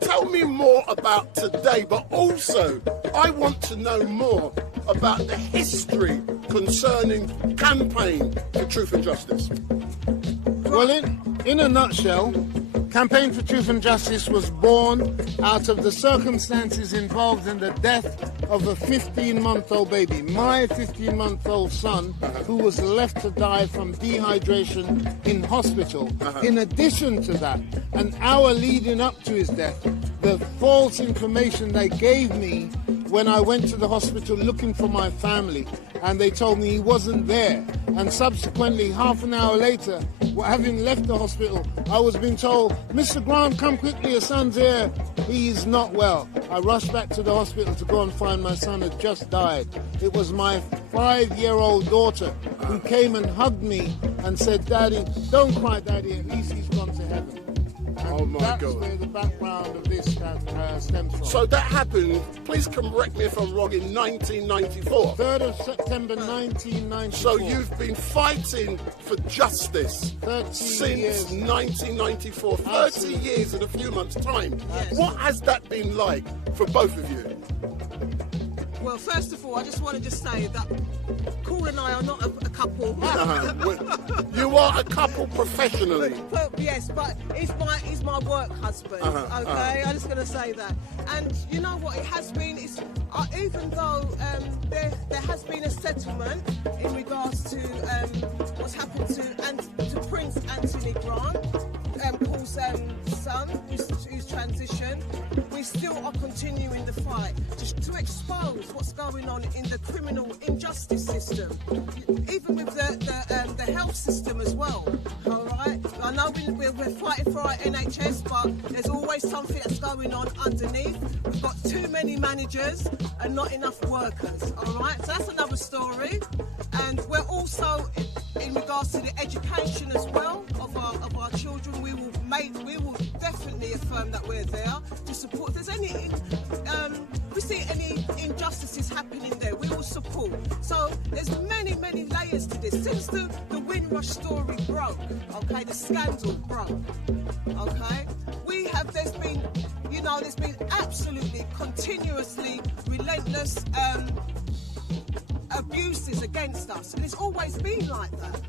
Tell me more about today, but also I want to know more about the history concerning Campaign for Truth and Justice. Well, in a nutshell, Campaign for Truth and Justice was born out of the circumstances involved in the death of a 15-month-old baby, my 15-month-old son, who was left to die from dehydration in hospital. In addition to that, an hour leading up to his death, the false information they gave me when I went to the hospital looking for my family, and they told me he wasn't there. And subsequently, half an hour later, having left the hospital, I was being told, Mr. Grant, come quickly, your son's here. He's not well. I rushed back to the hospital to go and find my son had just died. It was my 5-year-old daughter who came and hugged me and said, Daddy, don't cry, Daddy, at least he's gone to heaven. And oh my that's God. Where the background of this stems from. So that happened, please correct me if I'm wrong, in 1994. 3rd of September 1994. So you've been fighting for justice 30 since years. 1994, 30 Absolutely. years in a few months' time. Yes. What has that been like for both of you? Well, first of all, I just want to say that Cool and I are not a couple. You are a couple professionally. Yes, but he's my work husband. Okay, I'm just going to say that. And you know what? It has been. Even though there has been a settlement in regards to what's happened to Prince Anthony Grant, Paul's son, who's transitioned, we still are continuing the fight just to expose what's going on in the criminal injustice system, even with the health system as well. All right, I know we're fighting for our NHS, but there's always something that's going on underneath. We've got too many managers and not enough workers. All right, so that's another story. And we're also, in regards to the education as well of our children, we will definitely affirm that we're there to support. If there's any we see any injustices happening there, we will support. So there's many layers to this. Since the Windrush story broke, okay, the scandal broke, okay, there's been absolutely continuously relentless abuses against us, and it's always been like that.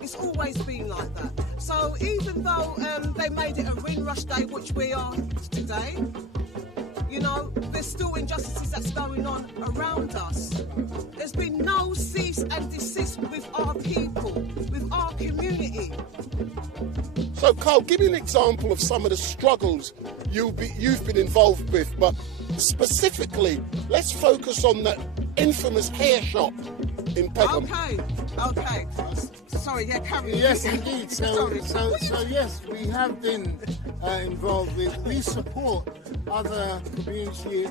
It's always been like that. So even though they made it a Windrush Day, which we are today, you know, there's still injustices that's going on around us. There's been no cease and desist with our people, with our community. So, Carl, give me an example of some of the struggles you've been involved with, but specifically, let's focus on that infamous hair shop in Peckham. Okay. Sorry, yeah, carry on. Yes, indeed. So yes, we have been involved with. We support other community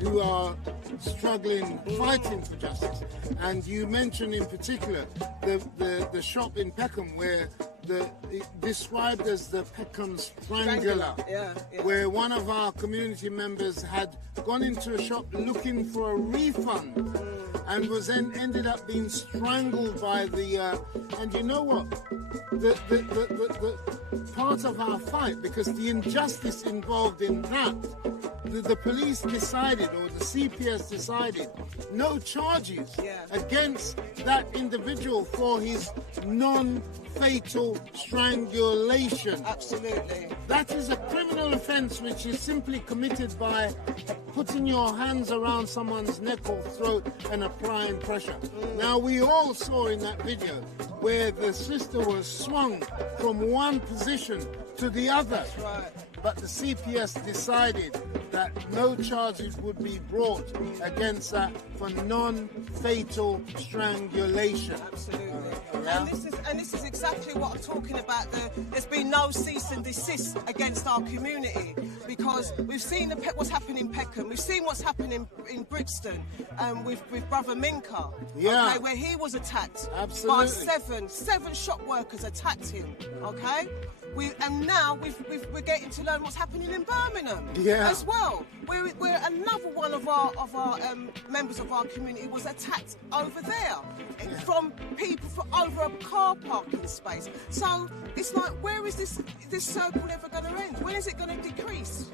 who are struggling, fighting for justice. And you mentioned in particular the shop in Peckham where described as the Peckham Strangler, where one of our community members had gone into a shop looking for a refund and was then ended up being strangled by the and you know what, the part of our fight, because the injustice involved in that, the police decided, or the CPS decided, no charges against that individual for his non-fatal strangulation. Absolutely. That is a criminal offence which is simply committed by putting your hands around someone's neck or throat and applying pressure. Now, we all saw in that video where the sister was swung from one position to the other. That's right. But the CPS decided that no charges would be brought against that for non-fatal strangulation. Absolutely. And this is exactly what I'm talking about. There's been no cease and desist against our community, because we've seen what's happening in Peckham. We've seen what's happening in Brixton with Brother Minka, okay, where he was attacked. Absolutely. By seven shop workers attacked him. Okay. And now we're getting to learn what's happening in Birmingham as well. Where another one of our members of our community was attacked over there from people for over a car parking space. So it's like, where is this circle ever going to end? When is it going to decrease?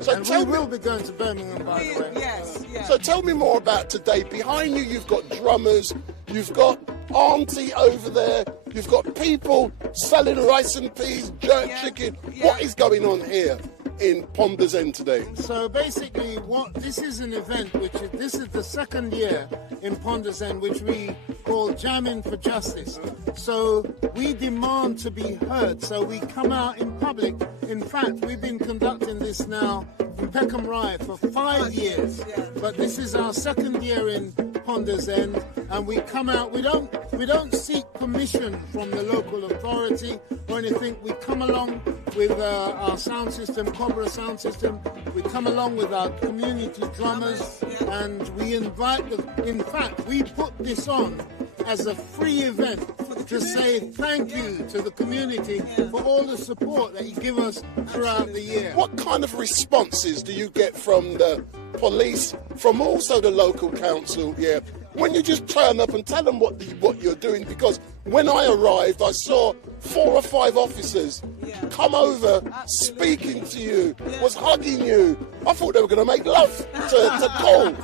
So and we will be going to Birmingham, by the way. Yes, yes. So tell me more about today. Behind you, you've got drummers, you've got auntie over there, you've got people selling rice and peas, jerk chicken. What is going on here in Ponders End today? So basically, this is an event this is the second year in Ponders End, which we call Jammin for Justice. So we demand to be heard. So we come out in public. In fact, we've been conducting this now in Peckham Rye for 5 years, but this is our second year in Ponders End, and we come out. We don't seek permission from the local authority or anything. We come along with our sound system, Cobra sound system. We come along with our community drummers, and we invite them. In fact, we put this on as a free event to say thank you to the community for all the support that you give us throughout the year. What kind of responses do you get from the police, from also the local council? When you just turn up and tell them what you're doing, because when I arrived, I saw 4 or 5 officers come over, speaking to you, was hugging you. I thought they were going to make love to Cole.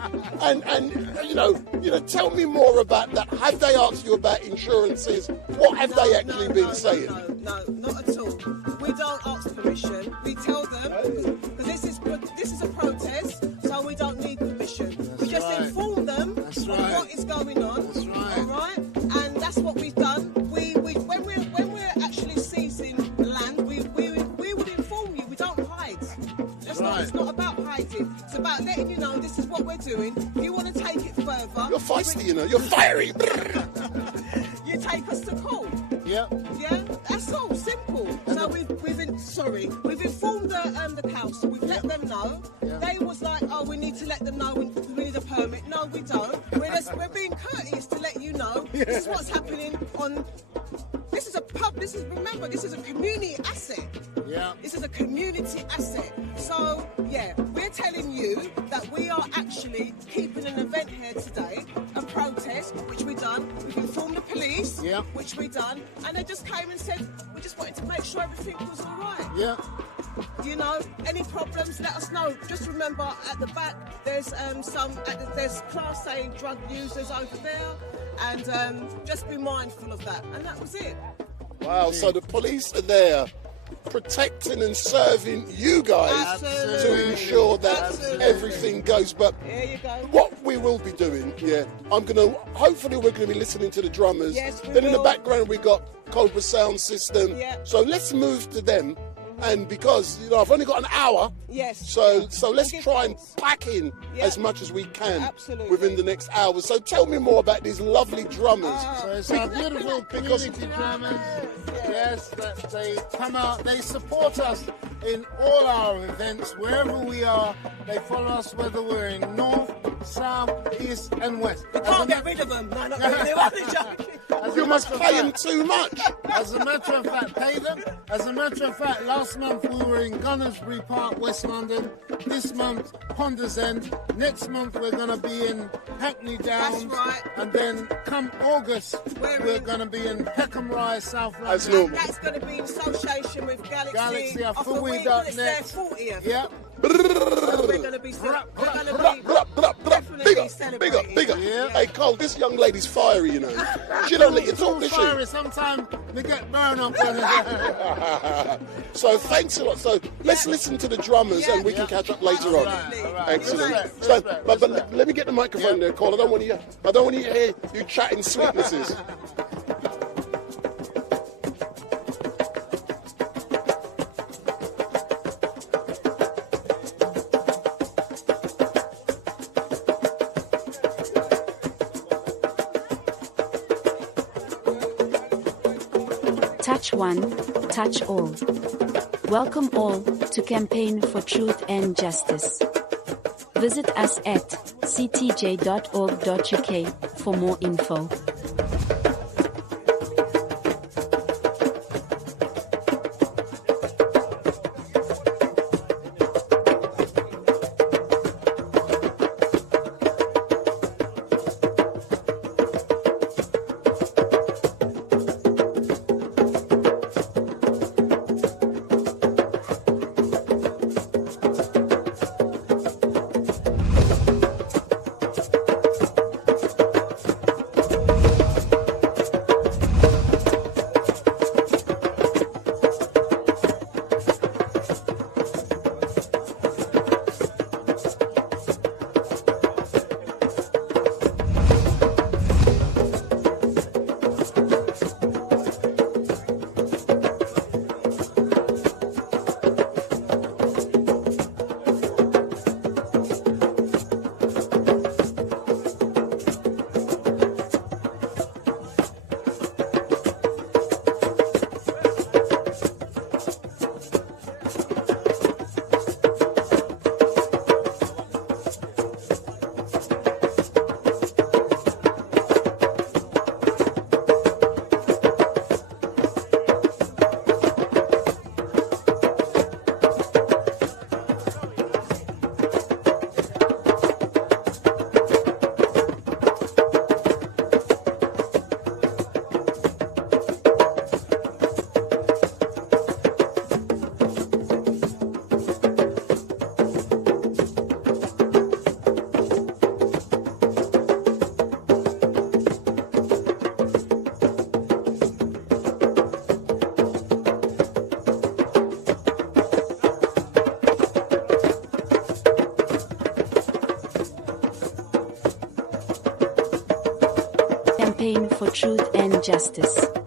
And you know, tell me more about that. Have they asked you about insurances? What have they actually been saying? No, not at all. We don't ask permission. We tell them, because this is a protest, so we don't need permission. We just inform them of what is going on. All right, and that's what we've done. When we're actually seizing land, we would inform you. We don't hide. It's not about hiding. It's about letting you know this is what we're doing. If you want to take it further, you're feisty, you're fiery. You take us to court. Yeah, that's all simple. So we've informed the council. We've let them know. They was like, oh, we need to let them know we need a permit. No, we don't. We're being courteous to let you know this is what's happening on. This is a pub. Remember, this is a community asset. Yeah. This is a community asset. So we're telling you that we are actually keeping an event here today, a protest, which we done. We've informed the police, which we done, and they just came and said we just wanted to make sure everything was all right. Yeah. Any problems, let us know. Just remember, at the back, there's there's Class A drug users over there, and just be mindful of that. And that was it. Wow, so the police are there protecting and serving you guys to ensure that everything goes. But there you go. What we will be doing, hopefully we're going to be listening to the drummers. Yes, we then will. In the background we got Cobra Sound System. Yeah. So let's move to them. And because I've only got an hour, so let's try and pack in as much as we can within the next hour. So tell me more about these lovely drummers. So it's our beautiful community drummers. Yes, they come out, they support us in all our events, wherever we are. They follow us, whether we're in north, south, east, and west. We can't get rid of them. No, not really. You must pay them too much. As a matter of fact, pay them. As a matter of fact, last month we were in Gunnersbury Park, West London. This month, Ponders End. Next month we're going to be in Hackney Downs. That's right. And then come August, we're going to be in Peckham Rye, South London. That's normal. That's going to be in association with Galaxy of the week. It's their 40th. Yeah. So we're going to be definitely celebrating. Bigger. Yeah. Hey, Cole, this young lady's fiery, She don't let you talk, does she? Fiery. Sometimes we get burned up. So thanks a lot. So let's listen to the drummers and we can catch up later on. Right. Excellent. But let me get the microphone there, Cole. I don't want you to hear you chatting sweetnesses. Touch one, touch all. Welcome all to Campaign for Truth and Justice. Visit us at ctj.org.uk for more info. truth and justice.